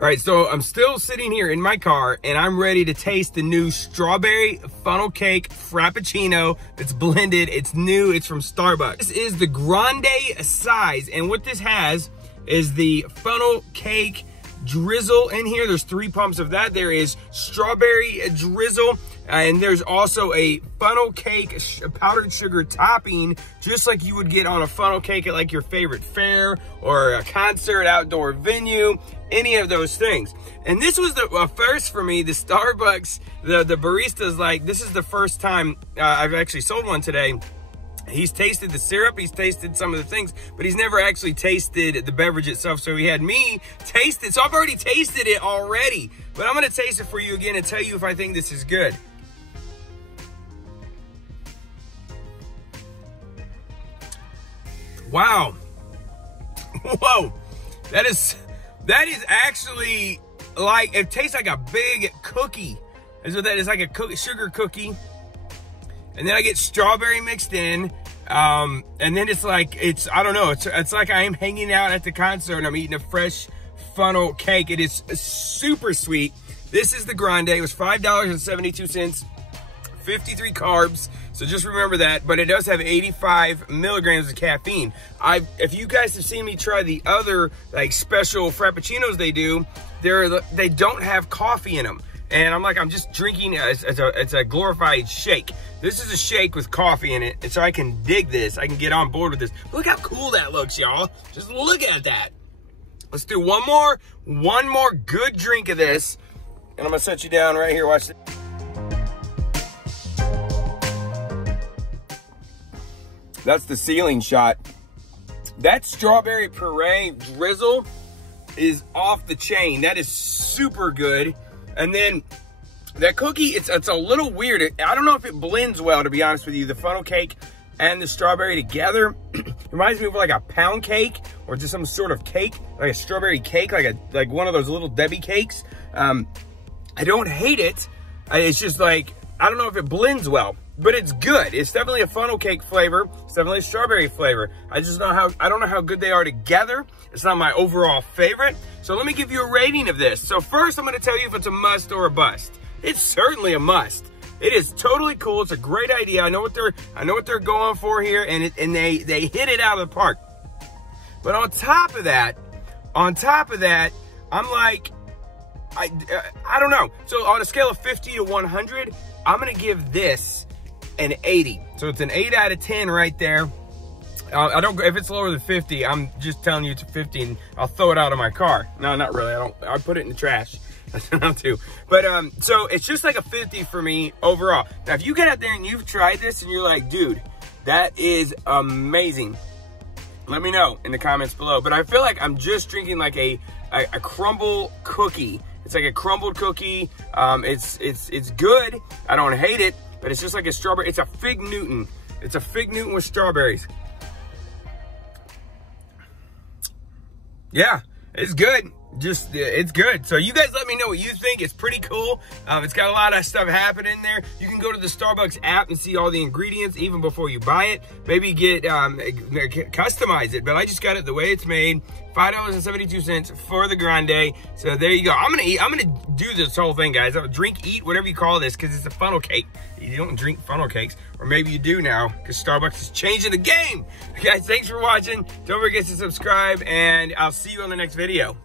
All right, so I'm still sitting here in my car and I'm ready to taste the new strawberry funnel cake Frappuccino that's blended. It's new, it's from Starbucks. This is the grande size, and what this has is the funnel cake drizzle in here. There's 3 pumps of that. There is strawberry drizzle, and there's also a funnel cake powdered sugar topping, just like you would get on a funnel cake at like your favorite fair or a concert, outdoor venue, any of those things. And this was the first for me. The Starbucks, the barista's like, this is the first time I've actually sold one today. He's tasted the syrup, he's tasted some of the things, but he's never actually tasted the beverage itself. So he had me taste it. So I've already tasted it already, but I'm gonna taste it for you again and tell you if I think this is good. Wow. Whoa. That is actually like, it tastes like a big cookie. Is what that is, like a sugar cookie. And then I get strawberry mixed in. And then it's like, I don't know, it's like I am hanging out at the concert and I'm eating a fresh funnel cake. It is super sweet. This is the grande. It was $5.72, 53 carbs. So just remember that, but it does have 85 milligrams of caffeine. If you guys have seen me try the other like special Frappuccinos they do, they don't have coffee in them. And I'm just drinking, it's a glorified shake. This is a shake with coffee in it, and so I can dig this. I can get on board with this. Look how cool that looks, y'all. Just look at that. Let's do one more good drink of this. And I'm gonna set you down right here, watch this. That's the ceiling shot. That strawberry puree drizzle is off the chain. That is super good. And then that cookie, it's a little weird. I don't know if it blends well, to be honest with you. The funnel cake and the strawberry together reminds me of like a pound cake or just some sort of cake, like a strawberry cake, like one of those little Debbie cakes. I don't hate it. It's just like, I don't know if it blends well, but it's good. It's definitely a funnel cake flavor. It's definitely a strawberry flavor. I don't know how good they are together. It's not my overall favorite. So let me give you a rating of this. So first, I'm gonna tell you if it's a must or a bust. It's certainly a must. It is totally cool. It's a great idea. I know what they're going for here, and they hit it out of the park. But on top of that, I'm like, I don't know. So on a scale of 50 to 100, I'm gonna give this an 80. So it's an 8 out of 10 right there. If it's lower than 50, I'm just telling you it's a 50 and I'll throw it out of my car. No, not really. I put it in the trash. That's what I'll do. But so it's just like a 50 for me overall. Now, if you get out there and you've tried this and you're like, dude, that is amazing, let me know in the comments below. But I feel like I'm just drinking like a crumble cookie. It's like a crumbled cookie. It's good. I don't hate it, but it's just like a strawberry. It's a Fig Newton. It's a Fig Newton with strawberries. Yeah, it's good. It's good. So you guys let me know what you think. It's pretty cool. It's got a lot of stuff happening there. You can go to the Starbucks app and see all the ingredients even before you buy it. Maybe customize it, but I just got it the way it's made. $5.72 for the grande. So there you go. I'm gonna do this whole thing, guys. Drink, eat, whatever you call this, because it's a funnel cake. You don't drink funnel cakes, or maybe you do now, because Starbucks is changing the game. Guys, thanks for watching. Don't forget to subscribe, and I'll see you on the next video.